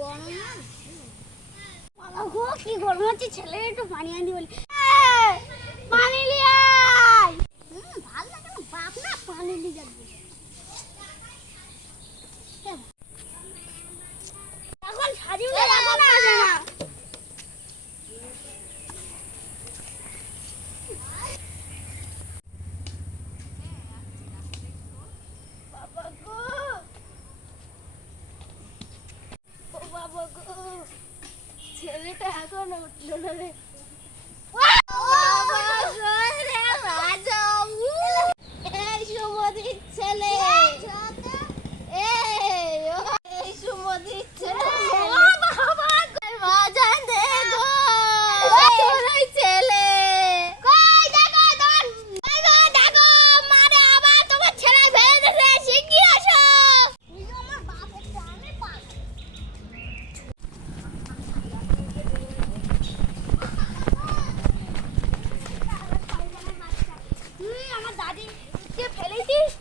গরম না বাবা গো কি গরম হচ্ছে ছেলে একটু পানি আনি বলি। পানি নিয়ে আয় হুম ভালো লাগে না। বাপ না পানি নিয়ে যাবে এখন সাজিয়ে রাখো না। Salita ako, nagutulo na rin. দাদিকে ফেলে দিস